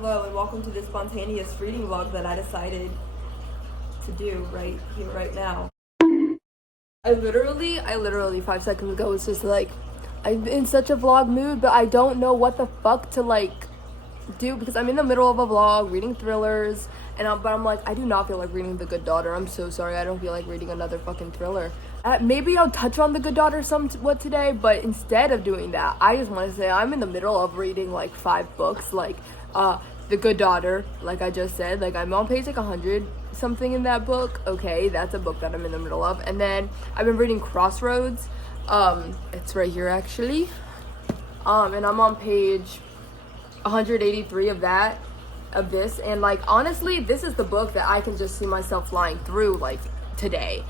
Hello and welcome to this spontaneous reading vlog that I decided to do right here, right now. I literally 5 seconds ago was just like, I'm in such a vlog mood, but I don't know what the fuck to like do because I'm in the middle of a vlog reading thrillers, but I'm like, I do not feel like reading The Good Daughter. I'm so sorry, I don't feel like reading another fucking thriller. Maybe I'll touch on The Good Daughter somewhat today, but instead of doing that, I just want to say I'm in the middle of reading like 5 books, like The Good Daughter, like I just said, like I'm on page like 100 something in that book. Okay, that's a book that I'm in the middle of. And then I've been reading Crossroads. It's right here actually. And I'm on page 183 of this, and like honestly this is the book that I can just see myself flying through like today,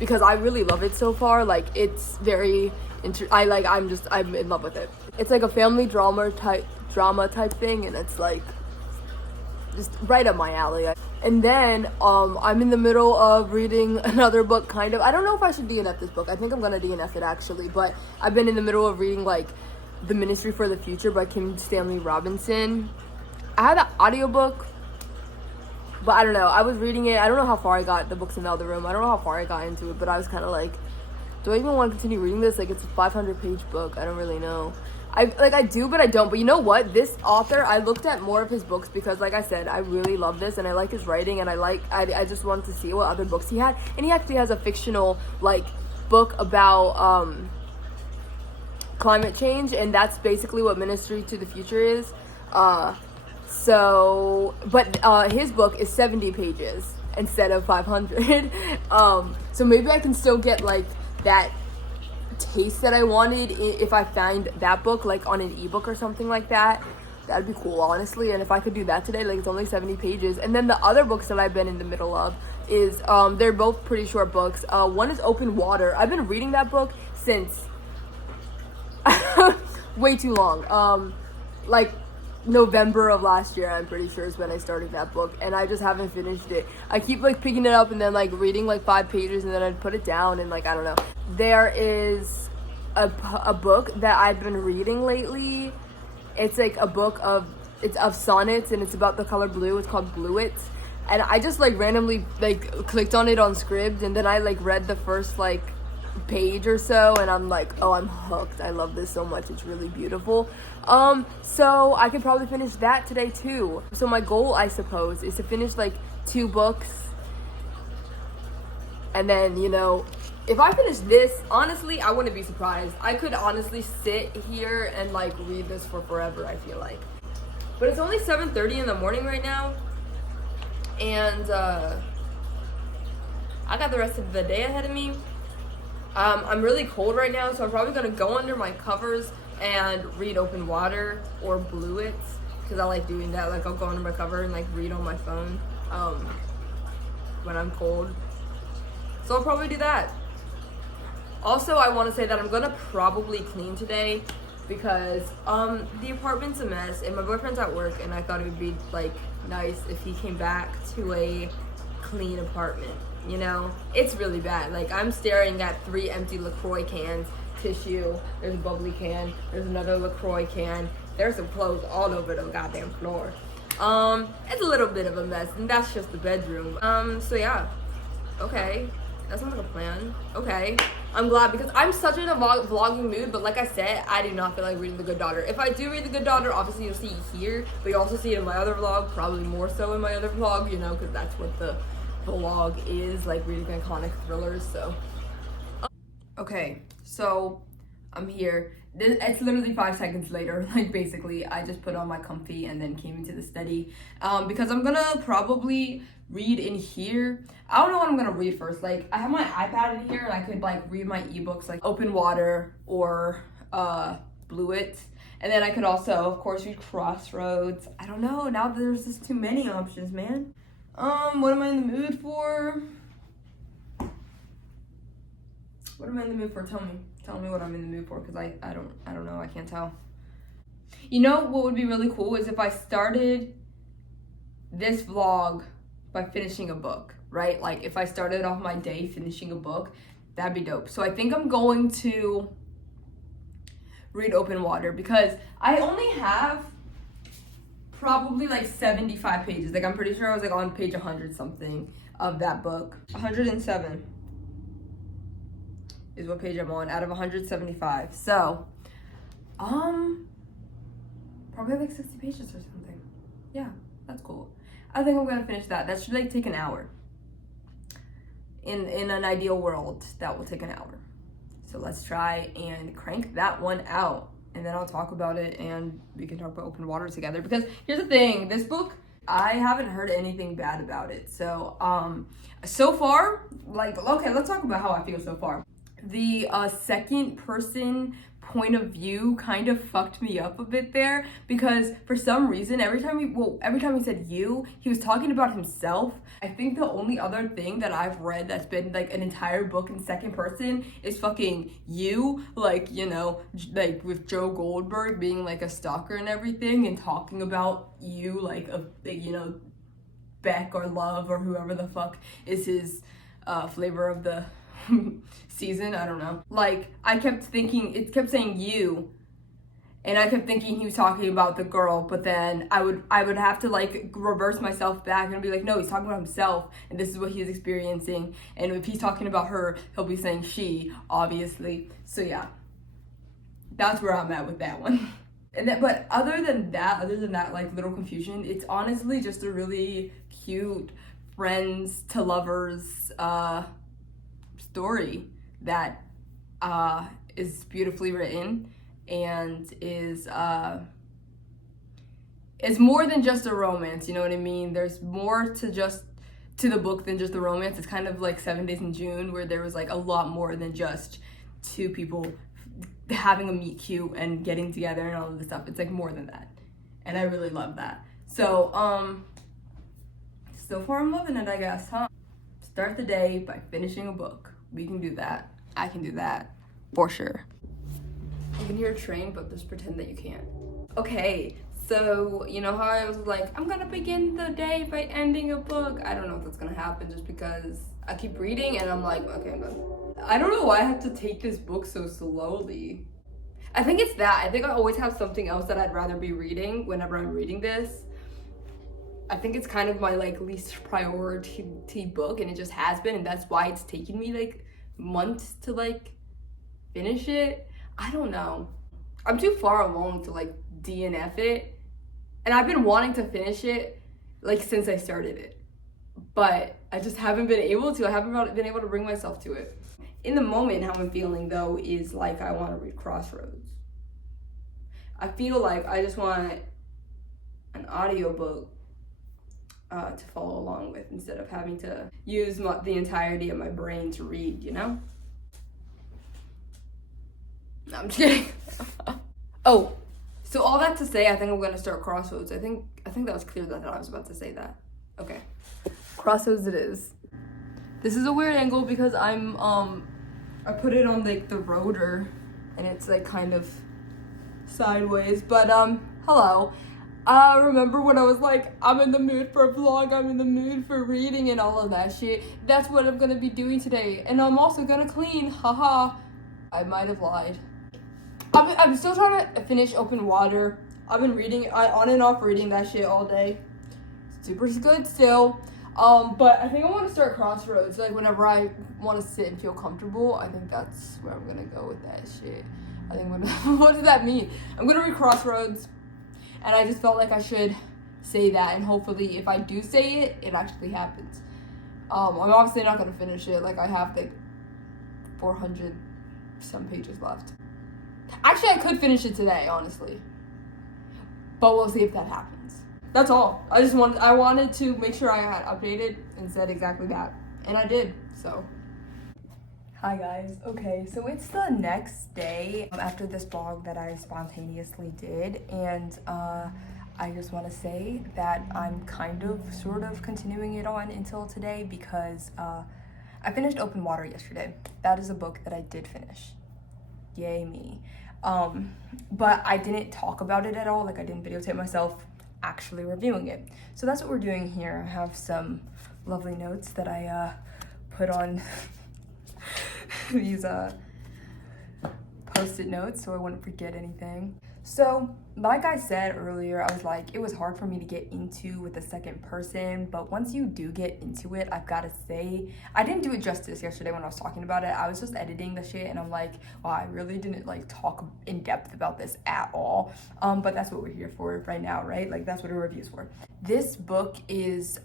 because I really love it so far. Like it's very I'm in love with it. It's like a family drama type thing, and it's like just right up my alley. And then I'm in the middle of reading another book, kind of. I don't know if I should DNF this book. I think I'm gonna DNF it actually, but I've been in the middle of reading like The Ministry for the Future by Kim Stanley Robinson. I had the audiobook, but I don't know. I was reading it. I don't know how far I got. The book's in the other room. I don't know how far I got into it, but I was kind of like, do I even want to continue reading this? Like, it's a 500-page book. I don't really know. I do, but I don't. But you know what? This author, I looked at more of his books because, like I said, I really love this and I like his writing, and I just wanted to see what other books he had. And he actually has a fictional like book about climate change, and that's basically what Ministry to the Future is. His book is 70 pages instead of 500. So maybe I can still get like that taste that I wanted if I find that book like on an ebook or something like that. That'd be cool, honestly. And if I could do that today, like it's only 70 pages. And then the other books that I've been in the middle of is they're both pretty short books. One is Open Water. I've been reading that book since way too long. Like November of last year, I'm pretty sure, is when I started that book, and I just haven't finished it. I keep like picking it up and then like reading like 5 pages and then I'd put it down, and like I don't know. There is a book that I've been reading lately. It's like a book of sonnets, and it's about the color blue. It's called Bluets, and I just like randomly like clicked on it on Scribd, and then I like read the first like page or so, and I'm like, oh, I'm hooked. I love this so much. It's really beautiful. So I could probably finish that today too. So my goal, I suppose, is to finish like 2 books, and then, you know, if I finish this, honestly, I wouldn't be surprised. I could honestly sit here and like read this for forever, I feel like. But it's only 7:30 in the morning right now, and I got the rest of the day ahead of me. I'm really cold right now, so I'm probably gonna go under my covers and read Open Water or Bluets, because I like doing that. Like I'll go under my cover and like read on my phone when I'm cold. So I'll probably do that. Also, I want to say that I'm gonna probably clean today because the apartment's a mess and my boyfriend's at work, and I thought it would be like nice if he came back to a clean apartment. You know, it's really bad. Like I'm staring at 3 empty LaCroix cans, tissue, there's a bubbly can, there's another LaCroix can, there's some clothes all over the goddamn floor. It's a little bit of a mess, and that's just the bedroom. So yeah, okay, that sounds like a plan. Okay, I'm glad, because I'm such in a vlogging mood, but like I said, I do not feel like reading The Good Daughter. If I do read The Good Daughter, obviously you'll see it here, but you also see it in my other vlog, probably more so in my other vlog, you know, because that's what the vlog is, like reading iconic thrillers. So okay, so I'm here. It's literally 5 seconds later. Like basically I just put on my comfy and then came into the study because I'm gonna probably read in here. I don't know what I'm gonna read first. Like I have my iPad in here and I could like read my ebooks, like Open Water or Bluet, and then I could also of course read Crossroads. I don't know, now there's just too many options, man. What am I in the mood for? What am I in the mood for? Tell me what I'm in the mood for, because I don't know, I can't tell. You know what would be really cool is if I started this vlog by finishing a book, right? Like if I started off my day finishing a book, that'd be dope. So I think I'm going to read Open Water because I only have probably like 75 pages. Like I'm pretty sure I was like on page 100 something of that book. 107 is what page I'm on out of 175. So, probably like 60 pages or something. Yeah, that's cool. I think I'm gonna finish that. That should like take an hour. In an ideal world, that will take an hour. So let's try and crank that one out. And then I'll talk about it and we can talk about Open Water together. Because here's the thing, this book, I haven't heard anything bad about it. So, so far, like, okay, let's talk about how I feel so far. The second person point of view kind of fucked me up a bit there, because for some reason every time he said you, he was talking about himself. I think the only other thing that I've read that's been like an entire book in second person is fucking You, like, you know, like with Joe Goldberg being like a stalker and everything and talking about you like a, you know, Beck or Love or whoever the fuck is his flavor of the season. I don't know. Like, I kept thinking, it kept saying you, and I kept thinking he was talking about the girl, but then I would have to like reverse myself back and be like, no, he's talking about himself, and this is what he's experiencing, and if he's talking about her, he'll be saying she, obviously. So yeah, that's where I'm at with that one. And that, but other than that like little confusion, it's honestly just a really cute friends to lovers story that is beautifully written and is more than just a romance, you know what I mean? There's more to the book than just the romance. It's kind of like 7 Days in June, where there was like a lot more than just two people having a meet cute and getting together and all of this stuff. It's like more than that, and I really love that. So so far I'm loving it, I guess, huh? Start the day by finishing a book. We can do that. I can do that for sure. You can hear a train, but just pretend that you can't. Okay, so you know how I was like, I'm gonna begin the day by ending a book? I don't know if that's gonna happen just because I keep reading and I'm like, okay, I'm done. I don't know why I have to take this book so slowly. I think it's that. I think I always have something else that I'd rather be reading whenever I'm reading this. I think it's kind of my like least priority book, and it just has been, and that's why it's taken me like months to like finish it. I don't know. I'm too far along to like DNF it, and I've been wanting to finish it like since I started it, but I just haven't been able to. I haven't been able to bring myself to it. In the moment, how I'm feeling though is like I want to read Crossroads. I feel like I just want an audiobook to follow along with, instead of having to use the entirety of my brain to read, you know? No, I'm just kidding. Oh, so all that to say, I think I'm gonna start Crossroads. I think that was clear that I was about to say that. Okay, Crossroads it is. This is a weird angle because I'm I put it on like the rotor, and it's like kind of sideways. But hello. Remember when I was like, I'm in the mood for a vlog, I'm in the mood for reading and all of that shit? That's what I'm gonna be doing today. And I'm also gonna clean, haha. I might have lied. I'm still trying to finish Open Water. I've been reading, on and off reading that shit all day. Super good still. But I think I want to start Crossroads. Like whenever I want to sit and feel comfortable, I think that's where I'm gonna go with that shit. I think what does that mean? I'm gonna read Crossroads. And I just felt like I should say that, and hopefully if I do say it, it actually happens. I'm obviously not gonna finish it. Like I have like 400 some pages left. Actually, I could finish it today, honestly. But we'll see if that happens. That's all. I wanted to make sure I had updated and said exactly that. And I did, so. Hi guys. Okay, so it's the next day after this vlog that I spontaneously did, and I just want to say that I'm kind of sort of continuing it on until today because I finished Open Water yesterday. That is a book that I did finish. Yay me. But I didn't talk about it at all. Like I didn't videotape myself actually reviewing it. So that's what we're doing here. I have some lovely notes that I put on these post-it notes so I wouldn't forget anything. So, like I said earlier, I was like, it was hard for me to get into with the second person, but once you do get into it, I've gotta say, I didn't do it justice yesterday when I was talking about it. I was just editing the shit and I'm like, wow, I really didn't like talk in depth about this at all. But that's what we're here for right now, right? Like, that's what a review's for. This book is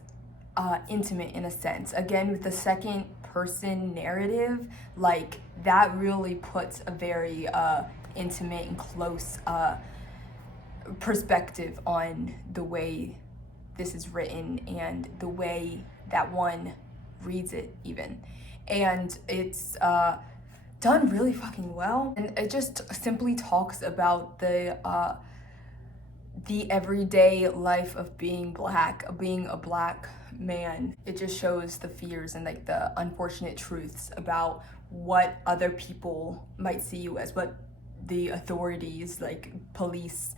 intimate in a sense. Again, with the second person narrative, like, that really puts a very intimate and close perspective on the way this is written and the way that one reads it even. And it's done really fucking well. And it just simply talks about the everyday life of being black, of being a black man. It just shows the fears and like the unfortunate truths about what other people might see you as, what the authorities, like police,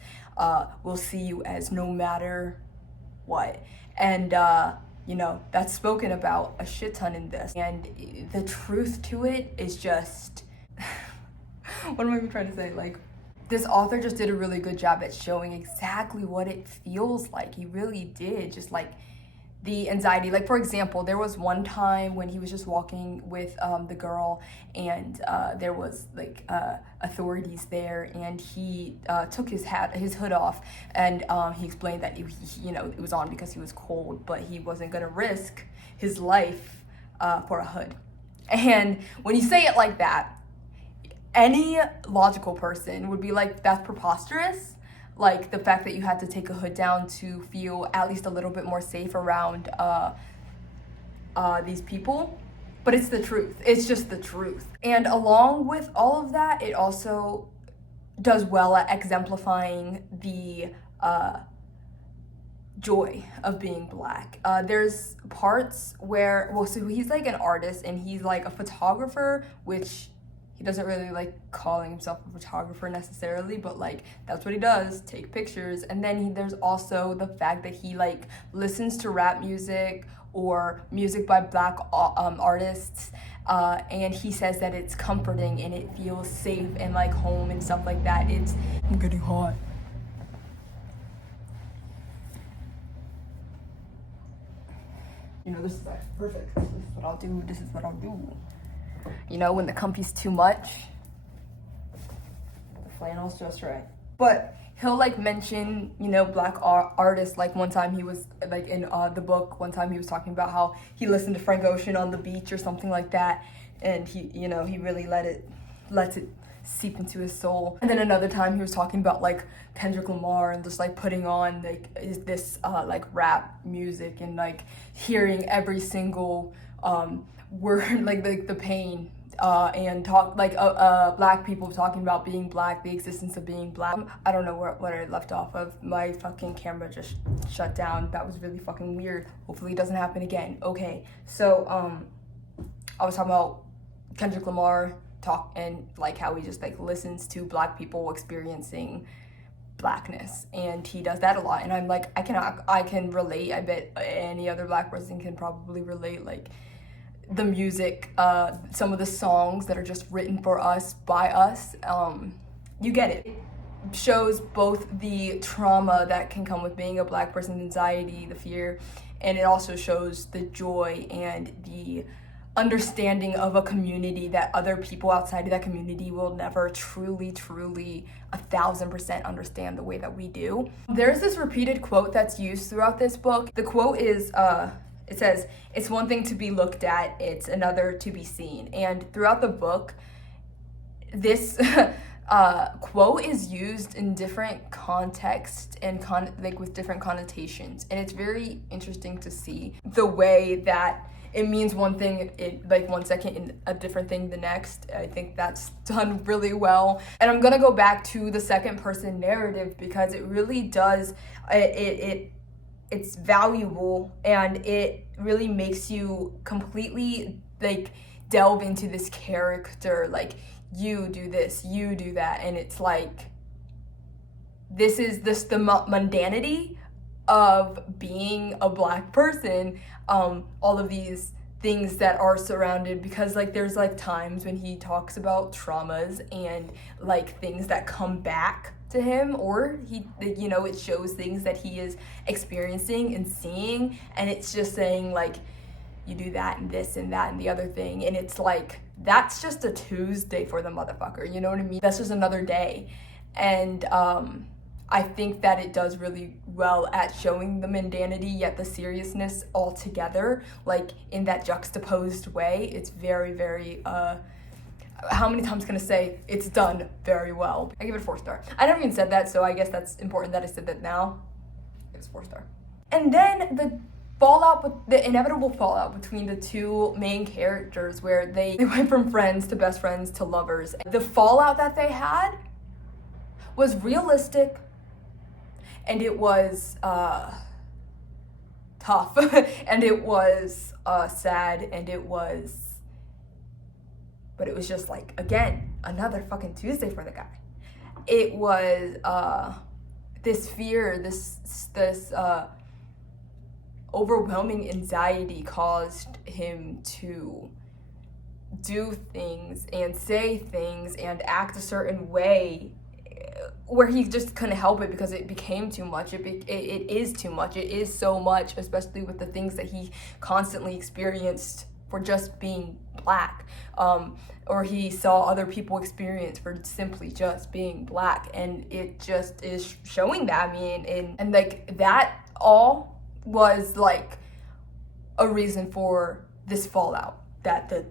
will see you as no matter what. And you know, that's spoken about a shit ton in this. And the truth to it is just what am I even trying to say? Like, this author just did a really good job at showing exactly what it feels like. He really did. Just like the anxiety. Like, for example, there was one time when he was just walking with the girl, and there was like authorities there, and he took his hood off, and he explained that you know, it was on because he was cold, but he wasn't gonna risk his life for a hood. And when you say it like that, any logical person would be like, that's preposterous. Like, the fact that you had to take a hood down to feel at least a little bit more safe around these people. But it's the truth. It's just the truth. And along with all of that, it also does well at exemplifying the joy of being black. There's parts where, well, so he's like an artist and he's like a photographer, which he doesn't really like calling himself a photographer necessarily, but like that's what he does, take pictures. And then there's also the fact that he like listens to rap music or music by black artists, and he says that it's comforting and it feels safe and like home and stuff like that. I'm getting hot. You know, this is like perfect. This is what I'll do. This is what I'll do. You know, when the comfy's too much, the flannel's just right. But he'll like mention, you know, black artists. Like one time he was like in the book, one time he was talking about how he listened to Frank Ocean on the beach or something like that. And he, you know, he really lets it seep into his soul. And then another time he was talking about like Kendrick Lamar and just like putting on like this like rap music and like hearing every single word, like the pain and talk like black people talking about being black, the existence of being black. I don't know what I left off of. My fucking camera just shut down. That was really fucking weird. Hopefully it doesn't happen again. Okay, so I was talking about Kendrick Lamar talk and like how he just like listens to black people experiencing blackness, and he does that a lot. And I'm like, I can relate. I bet any other black person can probably relate. Like the music, some of the songs that are just written for us by us, you get it. It shows both the trauma that can come with being a black person, anxiety, the fear, and it also shows the joy and the understanding of a community that other people outside of that community will never truly 1,000% understand the way that we do. There's this repeated quote that's used throughout this book. The quote is it says, "It's one thing to be looked at, it's another to be seen." And throughout the book, this quote is used in different contexts and like with different connotations. And it's very interesting to see the way that it means one thing like 1 second and a different thing the next. I think that's done really well. And I'm gonna go back to the second person narrative because it really does, it's valuable, and it really makes you completely like delve into this character. Like, you do this, you do that, and it's like this is the mundanity of being a black person, all of these things that are surrounded, because like there's like times when he talks about traumas and like things that come back to him, or he, you know, it shows things that he is experiencing and seeing, and it's just saying like, you do that and this and that and the other thing, and it's like, that's just a Tuesday for the motherfucker, you know what I mean? That's just another day. And I think that it does really well at showing the mundanity yet the seriousness all together, like in that juxtaposed way. It's very, very, how many times can I say it's done very well? I give it a 4-star. I never even said that, so I guess that's important that I said that now. It's 4-star. And then the fallout, the inevitable fallout between the two main characters, where they went from friends to best friends to lovers. The fallout that they had was realistic, and it was tough, and it was sad, and it was, but it was just like, again, another fucking Tuesday for the guy. It was this fear, this overwhelming anxiety caused him to do things and say things and act a certain way where he just couldn't help it because it became too much. It is too much. It is so much, especially with the things that he constantly experienced for just being black, or he saw other people experience for simply just being black, and it just is showing that. I mean, and like that all was like a reason for this fallout that the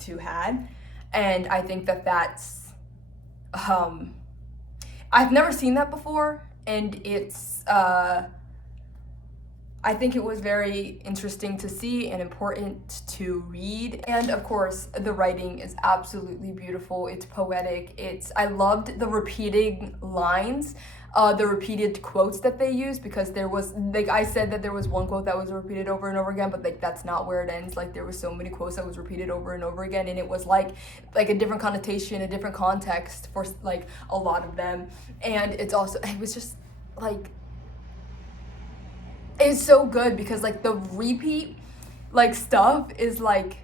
two had, and I think that that's I've never seen that before, and it's I think it was very interesting to see and important to read. And of course, the writing is absolutely beautiful. It's poetic. I loved the repeating lines, the repeated quotes that they used, because there was, like I said, that there was one quote that was repeated over and over again, but like that's not where it ends. Like there was so many quotes that was repeated over and over again, and it was like a different connotation, a different context for like a lot of them. And it was just like, it's so good because like the repeat like stuff is like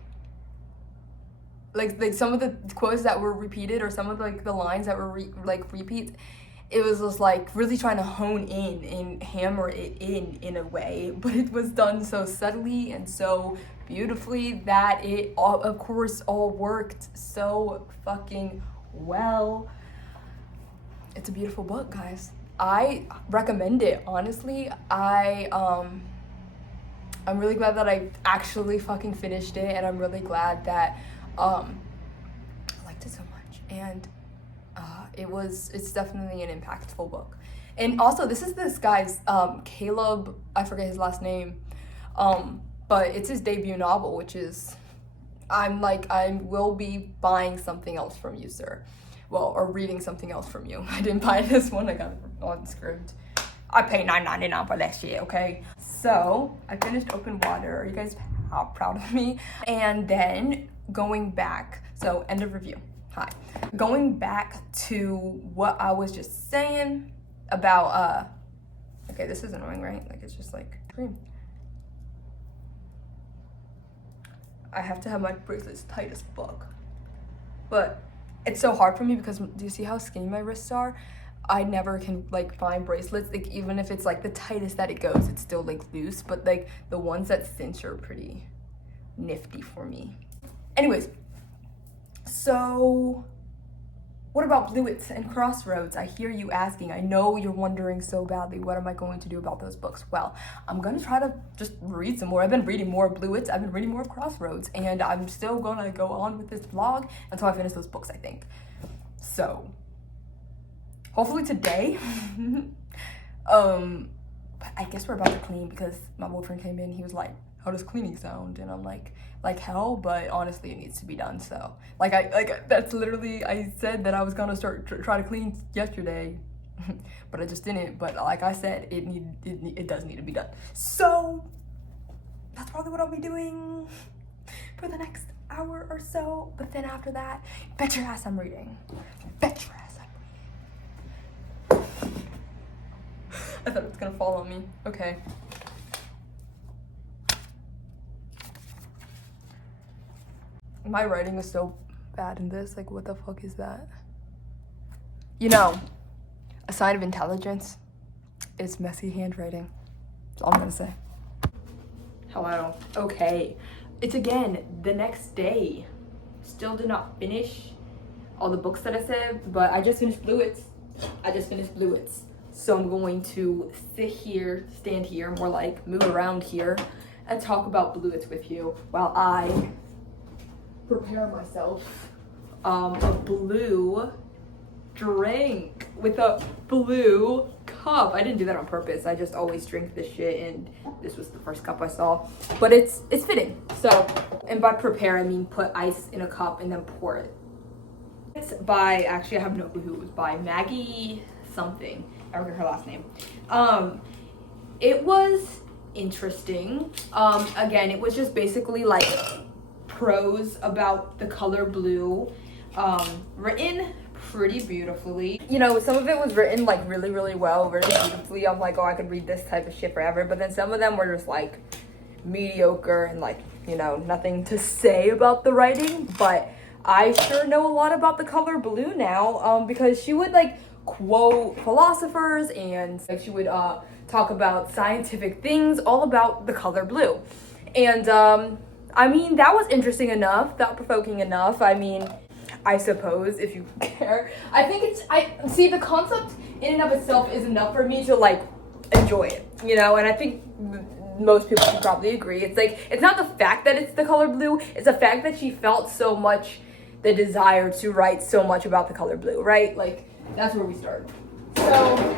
some of the quotes that were repeated, or some of like the lines that were repeats, it was just like really trying to hone in and hammer it in a way, but it was done so subtly and so beautifully that it all, of course, all worked so fucking well. It's a beautiful book, guys. I recommend it, honestly. I'm really glad that I actually fucking finished it, and I'm really glad that I liked it so much. And it's definitely an impactful book. And also, this guy's Caleb, I forget his last name, but it's his debut novel, which is, I will be buying something else from you, sir. Well, or reading something else from you. I didn't buy this one, I got it on Scribd. I paid $9.99 for that shit, okay? So, I finished Open Water. Are you guys proud of me? And then, going back, so end of review, hi. Going back to what I was just saying about, okay, this is annoying, right? Like, it's just like, scream. I have to have my bracelets tight as fuck. But it's so hard for me because, do you see how skinny my wrists are? I never can like find bracelets, like even if it's like the tightest that it goes, it's still like loose, but like the ones that cinch are pretty nifty for me. Anyways, so what about Bluets and Crossroads? I hear you asking. I know you're wondering so badly, what am I going to do about those books? Well, I'm gonna try to just read some more. I've been reading more of Bluets, I've been reading more of Crossroads, and I'm still gonna go on with this vlog until I finish those books, I think. So, hopefully today. But I guess we're about to clean because my boyfriend came in, he was like, how does cleaning sound? And I'm like hell, but honestly it needs to be done. So that's literally, I said that I was gonna try to clean yesterday, but I just didn't. But like I said, it does need to be done. So that's probably what I'll be doing for the next hour or so. But then after that, bet your ass I'm reading. Bet your ass I'm reading. I thought it was gonna fall on me. Okay. My writing is so bad in this. Like, what the fuck is that? You know, A sign of intelligence is messy handwriting. That's all I'm gonna say. Hello. Okay. It's again the next day. Still did not finish all the books that I said, but I just finished Bluets. So I'm going to stand here, more like move around here, and talk about Bluets with you while I prepare myself a blue drink with a blue cup. I didn't do that on purpose. I just always drink this shit, and this was the first cup I saw. But it's fitting. So, and by prepare I mean put ice in a cup and then pour it. It's by, actually I have no clue who it was by, Maggie something. I forget her last name. It was interesting. Again, it was just basically like prose about the color blue, written pretty beautifully. You know, some of it was written like really, really well, very beautifully. I'm like, oh, I could read this type of shit forever. But then some of them were just like mediocre and like, you know, nothing to say about the writing. But I sure know a lot about the color blue now, because she would like quote philosophers, and like she would talk about scientific things all about the color blue. And I mean, that was interesting enough, thought-provoking enough. I mean, I suppose if you care. I think I see the concept in and of itself is enough for me to like enjoy it, you know. And I think most people should probably agree. It's like, it's not the fact that it's the color blue, it's the fact that she felt so much the desire to write so much about the color blue, right? Like, that's where we start. So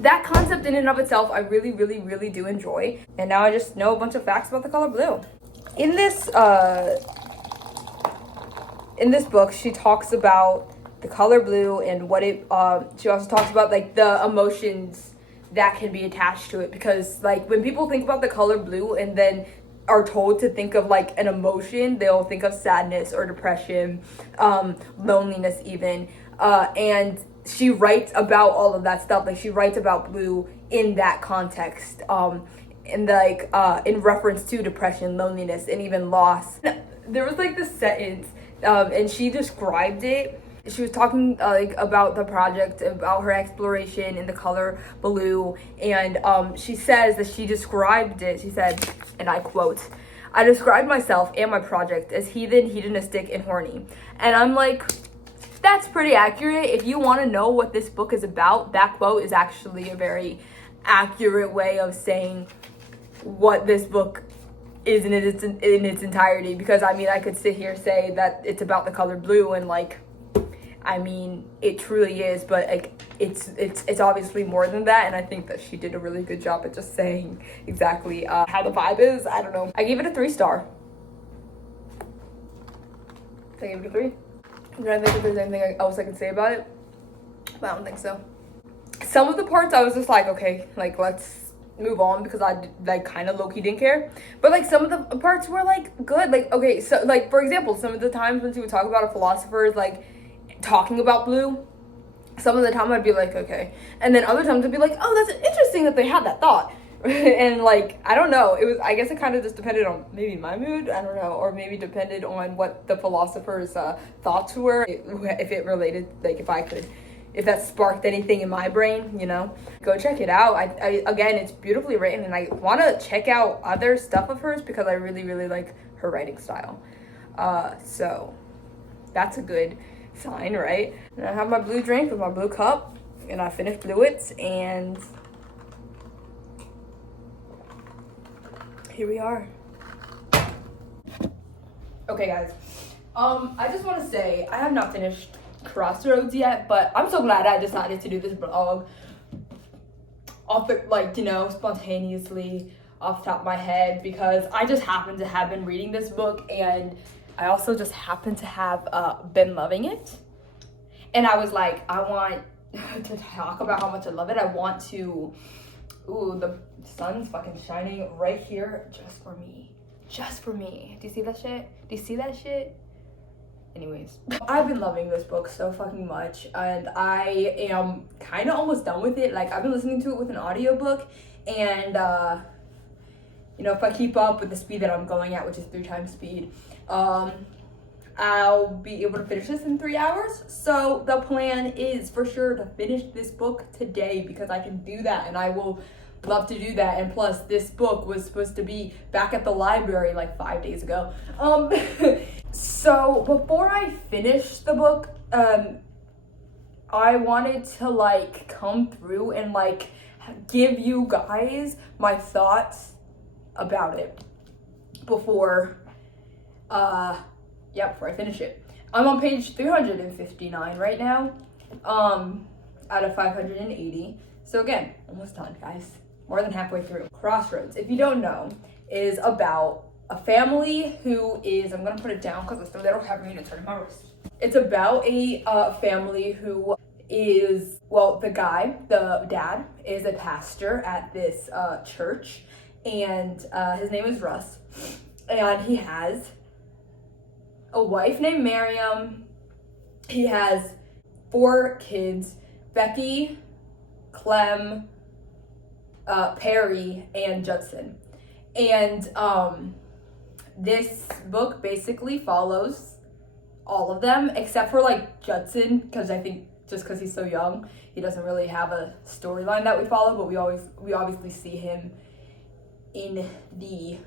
that concept in and of itself, I really, really, really do enjoy. And now I just know a bunch of facts about the color blue. In this book, she talks about the color blue and what it, she also talks about like the emotions that can be attached to it. Because like when people think about the color blue and then are told to think of like an emotion, they'll think of sadness or depression, loneliness even. And she writes about all of that stuff. Like she writes about blue in that context, in like in reference to depression, loneliness, and even loss. There was like this sentence, and she described it. She was talking like about the project, about her exploration in the color blue, and she says that she described it. She said, and I quote, "I described myself and my project as heathen, hedonistic, and horny." And I'm like, that's pretty accurate. If you want to know what this book is about, that quote is actually a very accurate way of saying what this book is in its entirety. Because I mean, I could sit here say that it's about the color blue, and like, I mean, it truly is, but like it's obviously more than that. And I think that she did a really good job at just saying exactly how the vibe is. I don't know. I gave it a 3-star. I gave it a 3. I'm trying to think if there's anything else I can say about it, but I don't think so. Some of the parts I was just like, okay, like let's move on, because I like kind of low-key didn't care. But like some of the parts were like good. Like, okay, so like for example, some of the times when she would talk about a philosopher's like talking about blue, some of the time I'd be like, okay, and then other times I'd be like, oh, that's interesting that they had that thought. And like, I don't know, it was, I guess it kind of just depended on maybe my mood, I don't know, or maybe depended on what the philosopher's thoughts were, if it related, like if that sparked anything in my brain, you know. Go check it out. I again, it's beautifully written, and I want to check out other stuff of hers because I really, really like her writing style. So that's a good sign, right? And I have my blue drink with my blue cup, and I finished Bluets, and here we are. Okay, guys. I just want to say I have not finished Crossroads yet, but I'm so glad I decided to do this vlog off the, like, you know, spontaneously off the top of my head, because I just happen to have been reading this book, and I also just happen to have been loving it. And I was like, I want to talk about how much I love it. I want to, ooh, the sun's fucking shining right here just for me. Just for me. Do you see that shit? Do you see that shit? Anyways, I've been loving this book so fucking much, and I am kind of almost done with it. Like, I've been listening to it with an audiobook, and you know, if I keep up with the speed that I'm going at, which is 3 times speed, I'll be able to finish this in 3 hours. So the plan is for sure to finish this book today, because I can do that and I will love to do that. And plus, this book was supposed to be back at the library like 5 days ago. So before I finish the book, I wanted to like come through and like give you guys my thoughts about it before before I finish it. I'm on page 359 right now, out of 580. So again, almost done, guys. More than halfway through. Crossroads, if you don't know, is about a family who is, I'm gonna put it down because it's so they don't have me to turn my wrist. It's about a family who is, well, the dad is a pastor at this church, and his name is Russ, and he has a wife named Miriam. He has 4 kids: Becky, Clem, Perry, and Judson. And this book basically follows all of them except for like Judson, because I think just because he's so young, he doesn't really have a storyline that we follow, but we obviously see him in the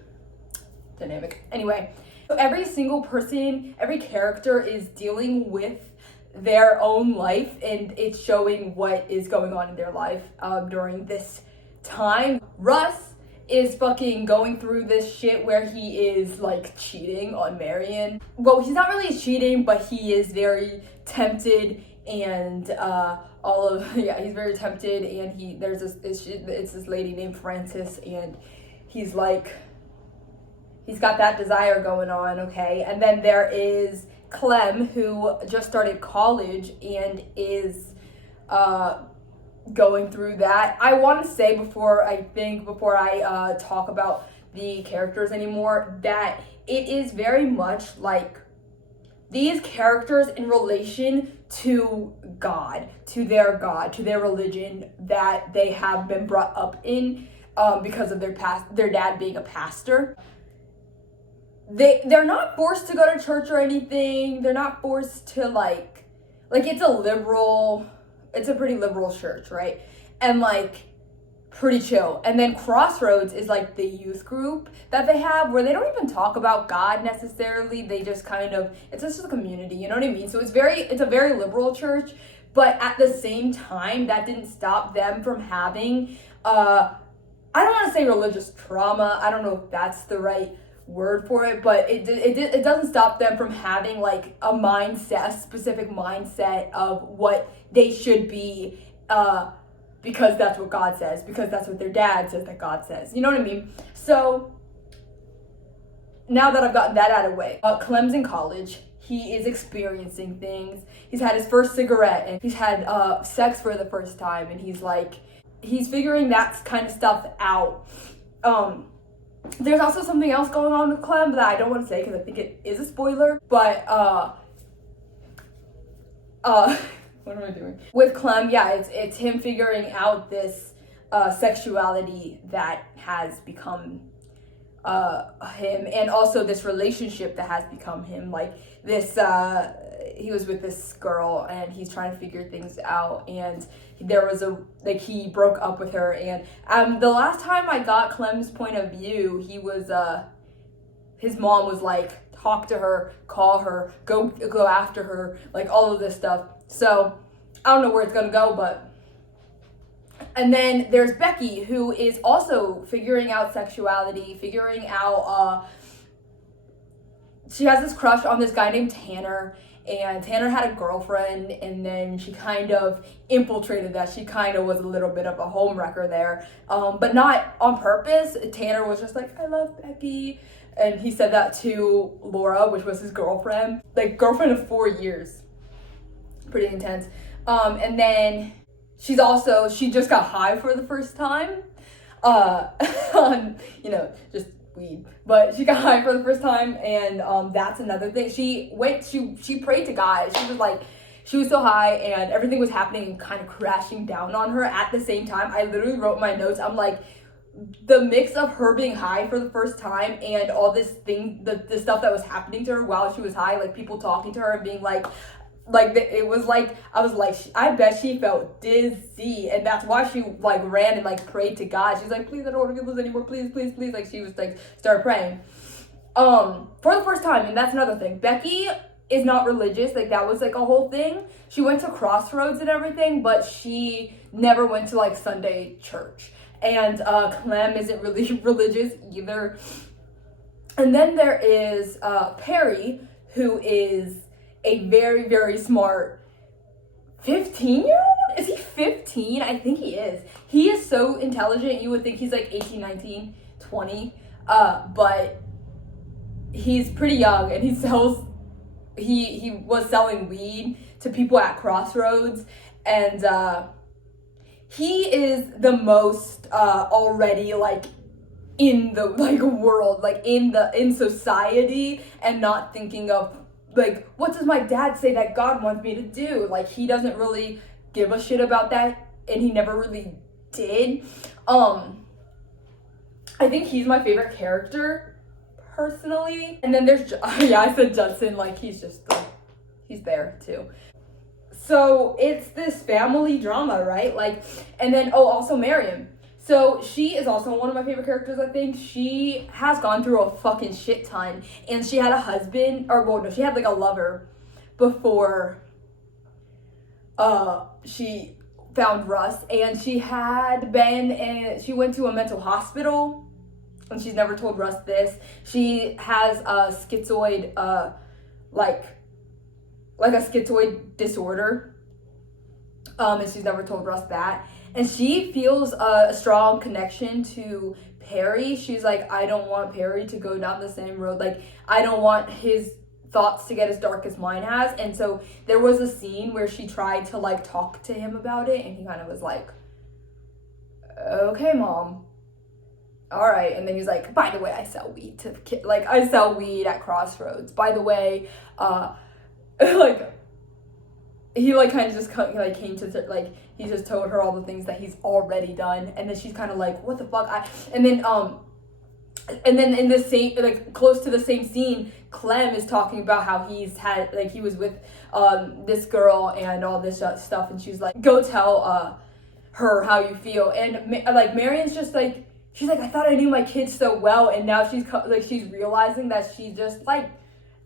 dynamic. Anyway, so every single person, every character is dealing with their own life, and it's showing what is going on in their life during this time. Russ is fucking going through this shit where he is like cheating on Marion. Well, he's not really cheating, but he is very tempted, and he's very tempted, and it's this lady named Frances, and he's got that desire going on, okay? And then there is Clem, who just started college and is going through that. I want to say before I talk about the characters anymore, that it is very much like these characters in relation to God, to their religion that they have been brought up in, because of their dad being a pastor. They're not forced to go to church or anything. They're not forced to like it's a pretty liberal church, right? And like pretty chill. And then Crossroads is like the youth group that they have, where they don't even talk about God necessarily. They just it's just a community, you know what I mean? So it's a very liberal church, but at the same time, that didn't stop them from having I don't want to say religious trauma. I don't know if that's the right word for it, but it doesn't stop them from having like a specific mindset of what they should be, because that's what God says, because that's what their dad says that God says, you know what I mean? So now that I've gotten that out of the way, Clem's in college. He is experiencing things. He's had his first cigarette, and he's had sex for the first time, and he's figuring that kind of stuff out. There's also something else going on with Clem that I don't want to say because I think it is a spoiler, but what am I doing? With Clem, yeah, it's him figuring out this sexuality that has become him, and also this relationship that has become him. Like this, he was with this girl, and he's trying to figure things out, and there was he broke up with her, and the last time I got Clem's point of view, he was his mom was like, talk to her, call her, go after her, like all of this stuff. So I don't know where it's gonna go, but. And then there's Becky, who is also figuring out sexuality, figuring out she has this crush on this guy named Tanner, and Tanner had a girlfriend, and then she kind of infiltrated that. She kind of was a little bit of a homewrecker there, but not on purpose. Tanner was just like, I love Becky, and he said that to Laura, which was his girlfriend, like girlfriend of 4 years. Pretty intense. And then she just got high for the first time, on, just weed, but she got high for the first time, and that's another thing. She prayed to God. She was so high, and everything was happening and kind of crashing down on her at the same time. I literally wrote my notes. I'm like, the mix of her being high for the first time and all this thing, the stuff that was happening to her while she was high, like people talking to her and being like it was like, I was like, I bet she felt dizzy, and that's why she like ran and like prayed to God. She's like, please, I don't want to get this anymore, please, please, please. Like she was like started praying for the first time. And that's another thing, Becky is not religious. Like that was like a whole thing. She went to Crossroads and everything, but she never went to like Sunday church. And Clem isn't really religious either. And then there is Perry, who is a very, very smart 15-year-old? Is he 15? I think he is. He is so intelligent. You would think he's like 18, 19, 20. But he's pretty young, and he was selling weed to people at Crossroads, and he is the most already like in the like world, like in society, and not thinking of like, what does my dad say that God wants me to do? Like he doesn't really give a shit about that, and he never really did. I think he's my favorite character personally. And then there's yeah, I said Judson, like he's there too. So it's this family drama, right? Like, and then also Miriam. So she is also one of my favorite characters, I think. She has gone through a fucking shit ton, and she had a husband, or well, no, she had like a lover before she found Russ, and she had been, and she went to a mental hospital, and she's never told Russ this. She has a schizoid, like a schizoid disorder, and she's never told Russ that. And she feels a strong connection to Perry. She's like, I don't want Perry to go down the same road. Like, I don't want his thoughts to get as dark as mine has. And so there was a scene where she tried to like talk to him about it, and he kind of was like, okay, Mom. All right. And then he's like, by the way, I sell weed to kids. Like, I sell weed at Crossroads. By the way, like, he like kind of just like came to like, he just told her all the things that he's already done, and then she's kind of like, what the fuck? And then in the same, like close to the same scene, Clem is talking about how he's had, like he was with this girl and all this stuff, and she's like, go tell her how you feel. And like Marion's just like, she's like, I thought I knew my kids so well, and now she's realizing that she just like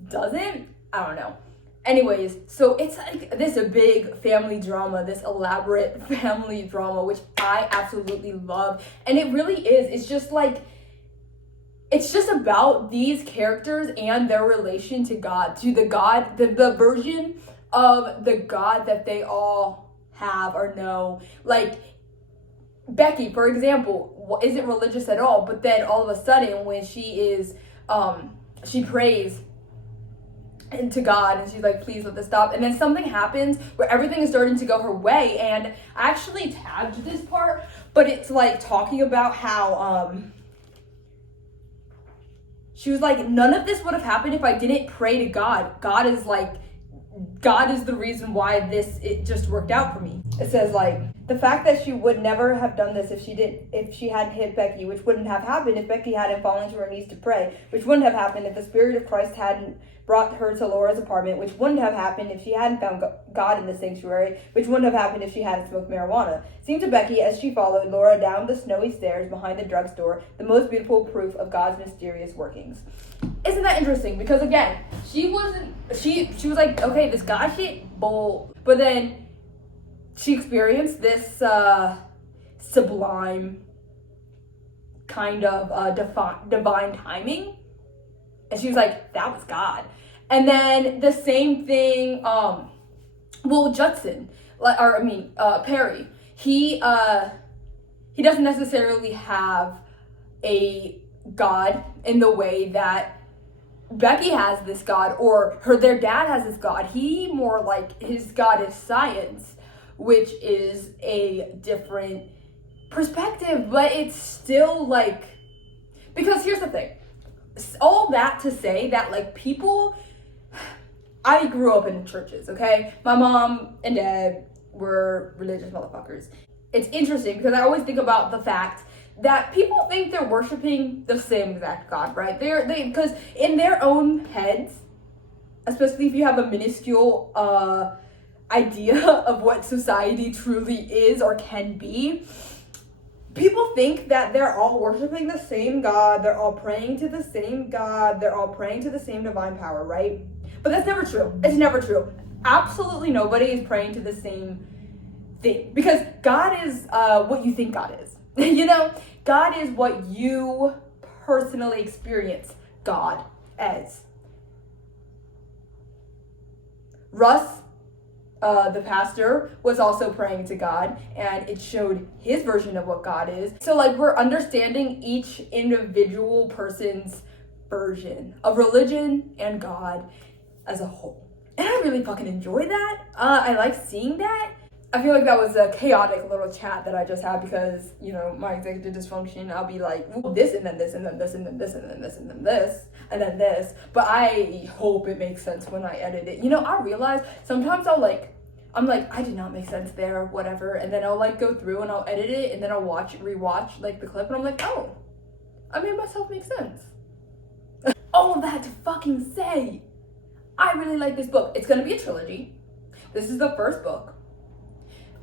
doesn't. I don't know. Anyways, so it's like this big family drama, this elaborate family drama, which I absolutely love. And it really is. It's just like, it's just about these characters and their relation to God, to the God, the version of the God that they all have or know. Like Becky, for example, isn't religious at all, but then all of a sudden when she is, she prays into God, and she's like, please let this stop. And then something happens where everything is starting to go her way, and I actually tagged this part, but it's like talking about how she was like, none of this would have happened if I didn't pray to God. God is the reason why it just worked out for me. It says like, the fact that she would never have done this if she hadn't hit Becky, which wouldn't have happened if Becky hadn't fallen to her knees to pray, which wouldn't have happened if the Spirit of Christ hadn't brought her to Laura's apartment, which wouldn't have happened if she hadn't found God in the sanctuary, which wouldn't have happened if she hadn't smoked marijuana. Seemed to Becky, as she followed Laura down the snowy stairs behind the drugstore, the most beautiful proof of God's mysterious workings. Isn't that interesting? Because again, she was like, okay, this God shit, bull. But then she experienced this sublime kind of divine timing. And she was like, that was God. And then the same thing, Judson, Perry, he doesn't necessarily have a God in the way that Becky has this God, or their dad has this God. He more like, his God is science, which is a different perspective, but it's still like, because here's the thing. All that to say that like people, I grew up in churches, okay? My mom and dad were religious motherfuckers. It's interesting because I always think about the fact that people think they're worshiping the same exact God, right? Because in their own heads, especially if you have a minuscule idea of what society truly is or can be, people think that they're all worshiping the same God, they're all praying to the same God, they're all praying to the same divine power, right? But that's never true. It's never true. Absolutely nobody is praying to the same thing, because God is what you think God is. You know, God is what you personally experience God as. Russ, the pastor, was also praying to God, and it showed his version of what God is. So like, we're understanding each individual person's version of religion and God as a whole. And I really fucking enjoy that. I like seeing that. I feel like that was a chaotic little chat that I just had because, you know, my executive dysfunction, I'll be like, well, this and then this and then this and then this and then this and then this and then this. But I hope it makes sense when I edit it. You know, I realize sometimes I'm like, I did not make sense there, whatever. And then I'll like go through and I'll edit it and then I'll rewatch like the clip and I'm like, oh, I made myself make sense. All of that to fucking say, I really like this book. It's gonna be a trilogy. This is the first book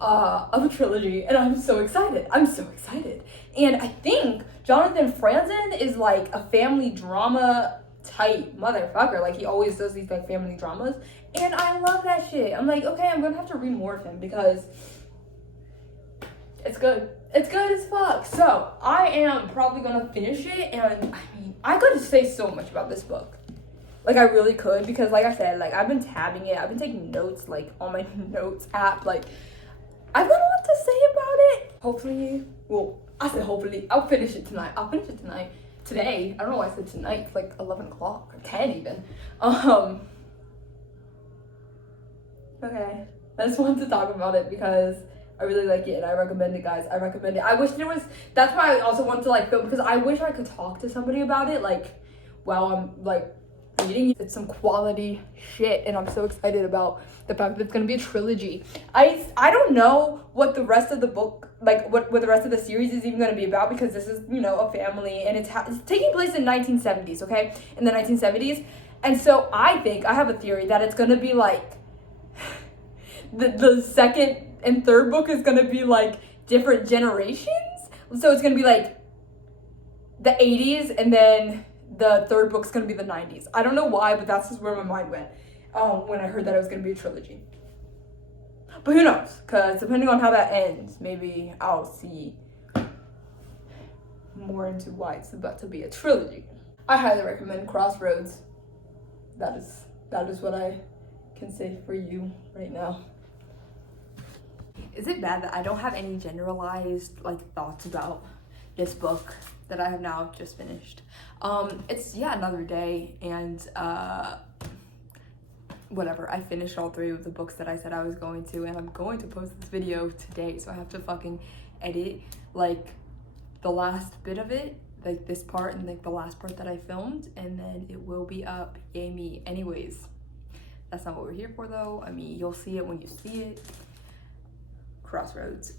of a trilogy, and I'm so excited. And I think Jonathan Franzen is like a family drama type motherfucker. Like, he always does these like family dramas, and I love that shit. I'm like, okay, I'm gonna have to read more of him because it's good. It's good as fuck. So I am probably gonna finish it, and I mean, I could say so much about this book. Like, I really could, because like I said, like, I've been tabbing it, I've been taking notes like on my notes app. Like, I've got a lot to say about it. Hopefully, well, I said hopefully, I'll finish it tonight. Today. I don't know why I said tonight. It's like 11 o'clock, or 10 even. Okay. I just wanted to talk about it because I really like it and I recommend it, guys. I recommend it. I wish there was, that's why I also wanted to like film, because I wish I could talk to somebody about it, like, while I'm like reading. It's some quality shit, and I'm so excited about the fact that it's gonna be a trilogy. I don't know what the rest of the book, like what the rest of the series is even gonna be about, because this is, you know, a family, and it's taking place in 1970s, okay, in the 1970s, and so I have a theory that it's gonna be like the second and third book is gonna be like different generations. So it's gonna be like the 80s, and then the third book's gonna be the 90s. I don't know why, but that's just where my mind went when I heard that it was gonna be a trilogy. But who knows? Because depending on how that ends, maybe I'll see more into why it's about to be a trilogy. I highly recommend Crossroads. That is what I can say for you right now. Is it bad that I don't have any generalized like thoughts about this book that I have now just finished? It's another day, and whatever. I finished all 3 of the books that I said I was going to, and I'm going to post this video today, so I have to fucking edit like the last bit of it, like this part and like the last part that I filmed, and then it will be up. Yay me. Anyways, that's not what we're here for though. I mean, you'll see it when you see it. Crossroads.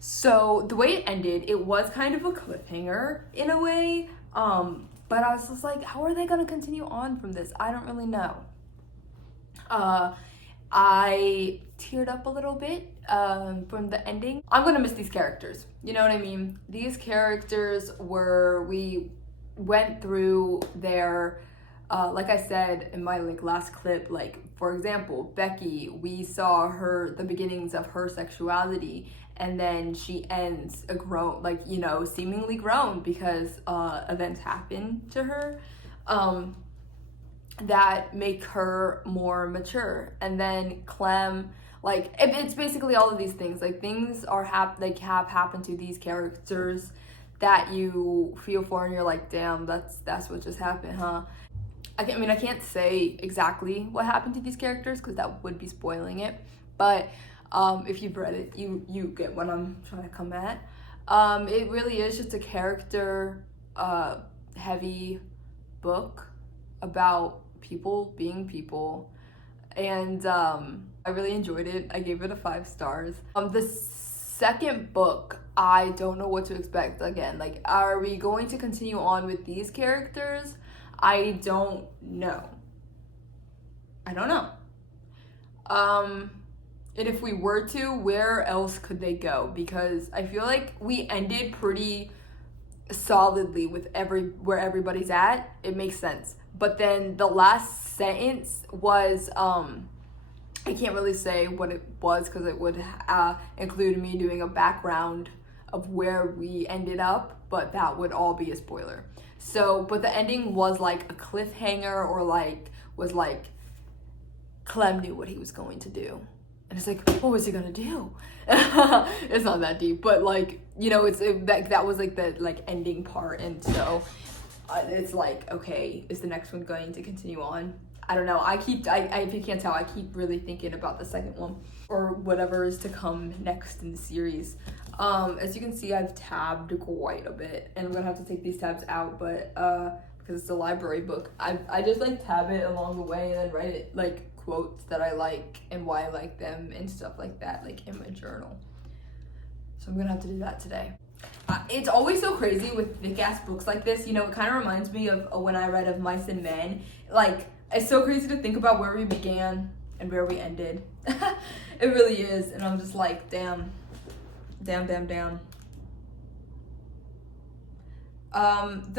So the way it ended, it was kind of a cliffhanger in a way, but I was just like, how are they gonna continue on from this? I don't really know. I teared up a little bit from the ending. I'm gonna miss these characters, you know what I mean? These characters we went through their like I said in my like last clip, like for example, Becky, we saw the beginnings of her sexuality, and then she ends a grown, like, you know, seemingly grown, because events happen to her that make her more mature. And then Clem, like it's basically all of these things, like things have happened to these characters that you feel for, and you're like, damn, that's what just happened, huh? I can't say exactly what happened to these characters because that would be spoiling it, but if you've read it, you get what I'm trying to come at. It really is just a character heavy book about people being people, and I really enjoyed it. I gave it a 5 stars. The second book, I don't know what to expect again. Like, are we going to continue on with these characters? I don't know. And if we were to, where else could they go? Because I feel like we ended pretty solidly with where everybody's at. It makes sense. But then the last sentence was I can't really say what it was because it would include me doing a background of where we ended up, but that would all be a spoiler. So, but the ending was like a cliffhanger, or like was like Clem knew what he was going to do. And it's like, what was he gonna do? It's not that deep, but like, you know, that was like the like ending part, and so it's like, okay, is the next one going to continue on? I don't know. I if you can't tell, I keep really thinking about the second one or whatever is to come next in the series. As you can see, I've tabbed quite a bit, and I'm gonna have to take these tabs out, but because it's a library book, I just like tab it along the way and then write it like quotes that I like and why I like them and stuff like that, like in my journal. So I'm gonna have to do that today. It's always so crazy with thick ass books like this, you know. It kind of reminds me of when I read Of Mice and Men. Like, it's so crazy to think about where we began and where we ended. It really is, and I'm just like, damn. The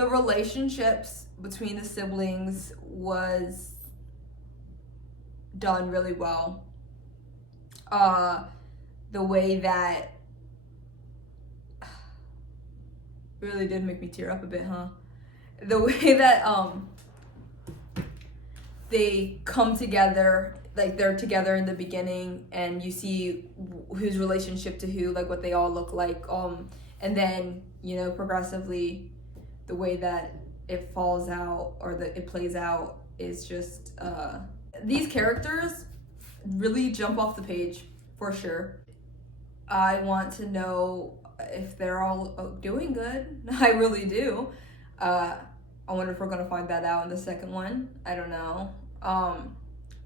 relationships between the siblings was done really well. The way that really did make me tear up a bit, huh? The way that they come together, like they're together in the beginning, and you see whose relationship to who, like what they all look like, and then, you know, progressively the way that it falls out or that it plays out is just these characters really jump off the page for sure. I want to know if they're all doing good. I really do. I wonder if we're gonna find that out in the second one. I don't know.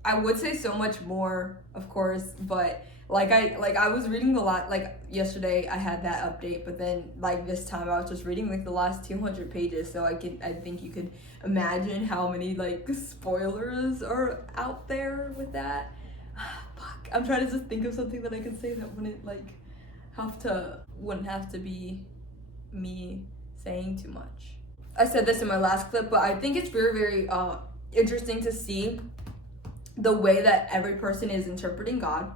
I would say so much more, of course, but I was reading the lot, like yesterday I had that update, but then like this time I was just reading like the last 200 pages, so I think you could imagine how many like spoilers are out there with that. Fuck, I'm trying to just think of something that I could say that wouldn't have to be me saying too much. I said this in my last clip, but I think it's very, very interesting to see the way that every person is interpreting God.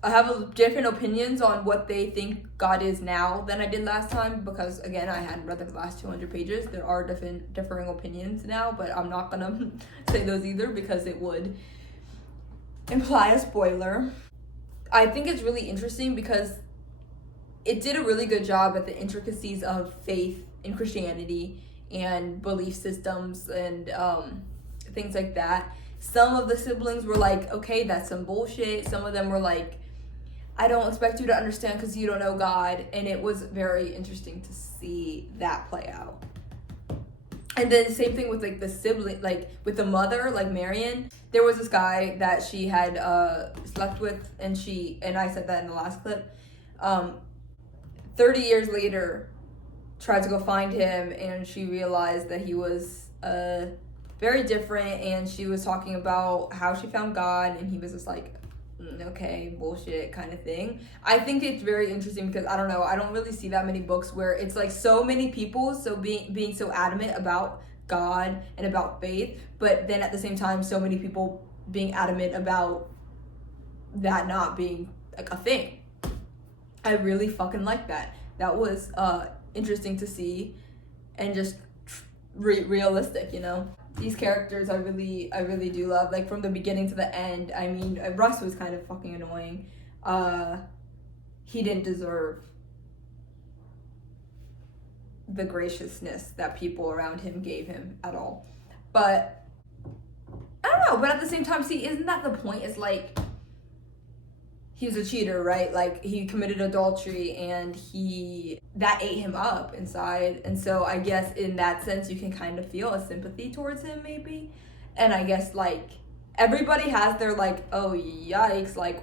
I have different opinions on what they think God is now than I did last time, because again, I hadn't read the last 200 pages. There are differing opinions now, but I'm not gonna say those either because it would imply a spoiler. I think it's really interesting because it did a really good job at the intricacies of faith in Christianity and belief systems and things like that. Some of the siblings were like, okay, that's some bullshit. Some of them were like, I don't expect you to understand because you don't know God. And it was very interesting to see that play out. And then same thing with like the sibling, like with the mother, like Marion. There was this guy that she had slept with, and I said that in the last clip. 30 years later, tried to go find him, and she realized that he was very different, and she was talking about how she found God, and he was just like, okay, bullshit kind of thing. I think it's very interesting because I don't know, I don't really see that many books where it's like so many people being so adamant about God and about faith, but then at the same time so many people being adamant about that not being like a thing. I really fucking like that. That was interesting to see and just realistic, you know. These characters I really do love, like from the beginning to the end. I mean, Russ was kind of fucking annoying. He didn't deserve the graciousness that people around him gave him at all. But I don't know, but at the same time, see, isn't that the point? It's like he was a cheater, right? Like he committed adultery and that ate him up inside. And so I guess in that sense, you can kind of feel a sympathy towards him maybe. And I guess like everybody has their like, oh yikes, like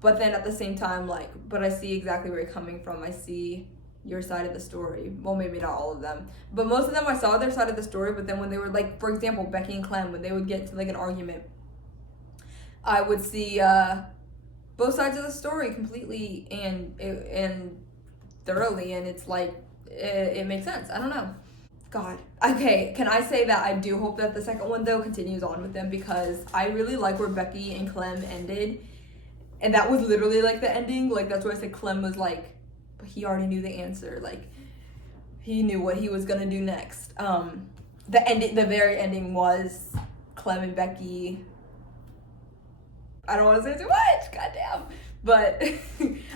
But then at the same time, like, but I see exactly where you're coming from. I see your side of the story. Well, maybe not all of them, but most of them I saw their side of the story. But then when they were like, for example, Becky and Clem, when they would get into like an argument, I would see both sides of the story completely and thoroughly, and it's like it makes sense. I don't know. God. Okay, can I say that I do hope that the second one though continues on with them, because I really like where Becky and Clem ended. And that was literally like the ending. Like that's why I said Clem was like, but he already knew the answer. Like he knew what he was gonna do next. The very ending was Clem and Becky. I don't want to say too much, goddamn. But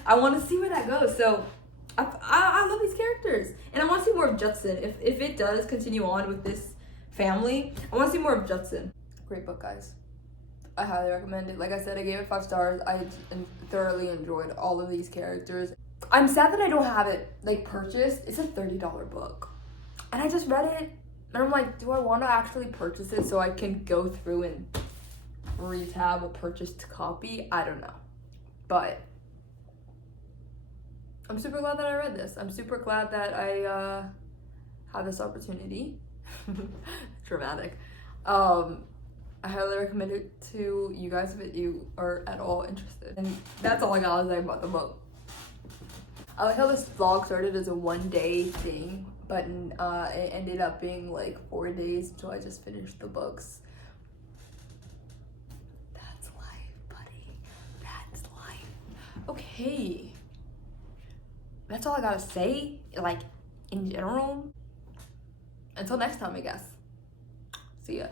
I want to see where that goes. So I love these characters, and I want to see more of Judson. If it does continue on with this family, I want to see more of Judson. Great book, guys. I highly recommend it. Like I said, I gave it 5 stars. I thoroughly enjoyed all of these characters. I'm sad that I don't have it like purchased. It's a $30 book, and I just read it, and I'm like, do I want to actually purchase it so I can go through and retab a purchased copy? I don't know, but I'm super glad that I read this. I'm super glad that I had this opportunity. Dramatic. I highly recommend it to you guys if you are at all interested. And that's all I got to say about the book. I like how this vlog started as a 1-day thing, but it ended up being like 4 days until I just finished the books. That's life, buddy. That's life. Okay. That's all I gotta say, like, in general. Until next time, I guess. See ya.